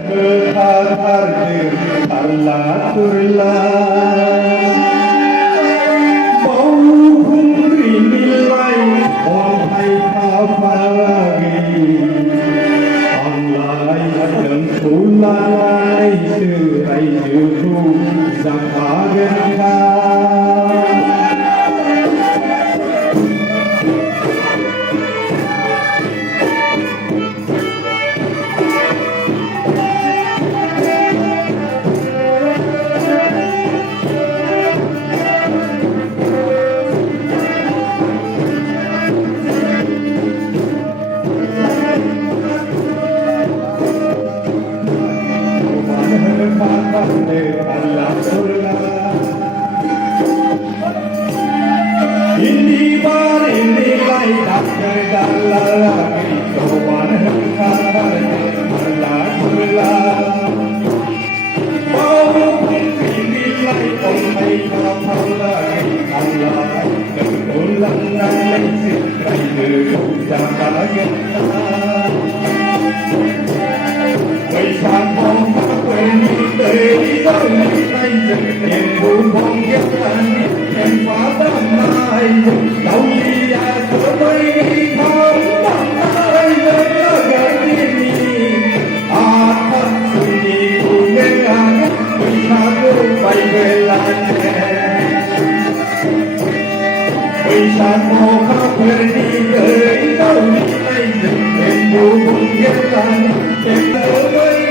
Berhardir Allah turlah Bau hungri nilai Wahai kapalagi Anglai dan tulai Serai juhu Zakagenkan Ini bari nilai tak terdalam Tuhan hengkar Allah turlah Bau hungri nilai Omai kapal lagi Allah Kemulang nalai Sitrai duduk jaga gentar Quay sang phong quên đi tới đâu tay dừng tiền buồn phong ghét anh em phá tâm mai đâu đi ra cửa mây thơm tâm mai lên nhớ gần đi thật sự đi cùng nghe ngàn quay sang cứ quay về lại quay sang phong quên đi tới đâu tay dừng tiền buồn phong ghét anh em ở đây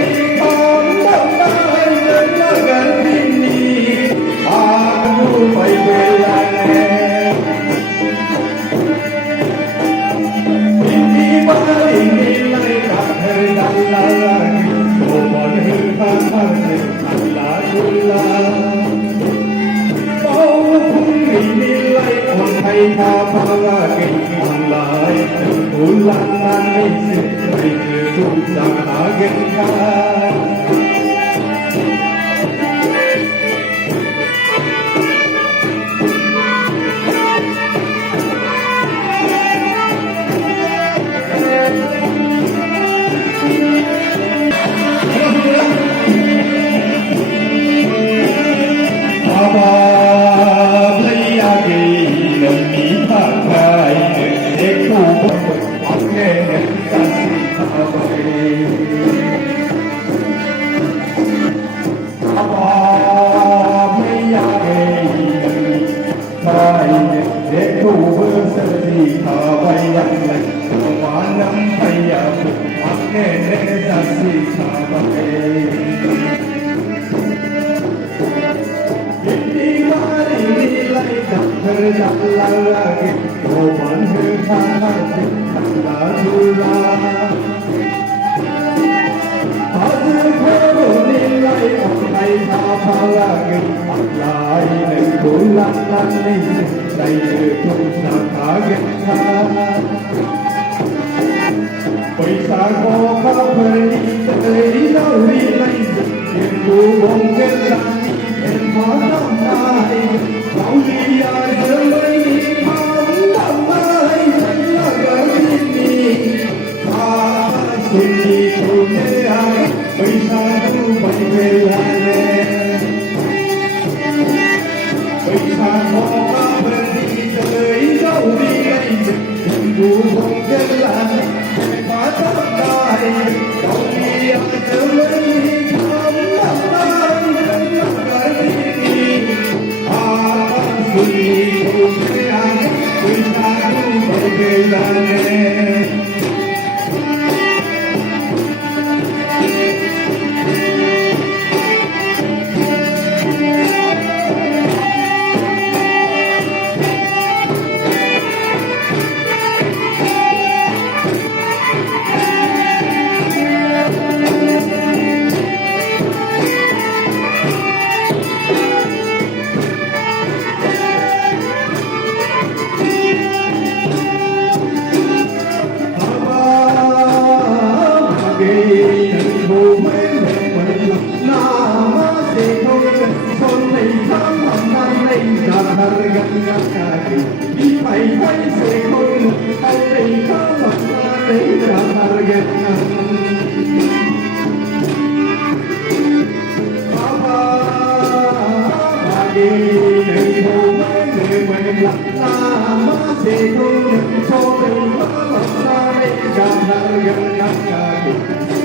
lặng la má thế không cho mình má lặng la đây gặp lại gần gặp lại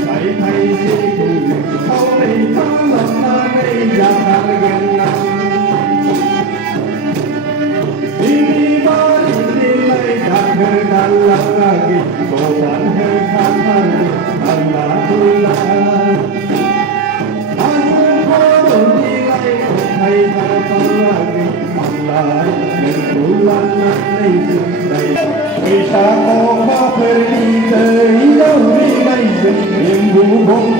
thầy thầy sẽ cùng thâu đây thắm lặng la đây gặp lại gần lại ini balik nilai tak berdalam lagi sopan hekaman alhamdulillah aku kau nilai hai tak lagi Allah bulan này đây vì sao có pergi tới đâu đi đây niềm vui không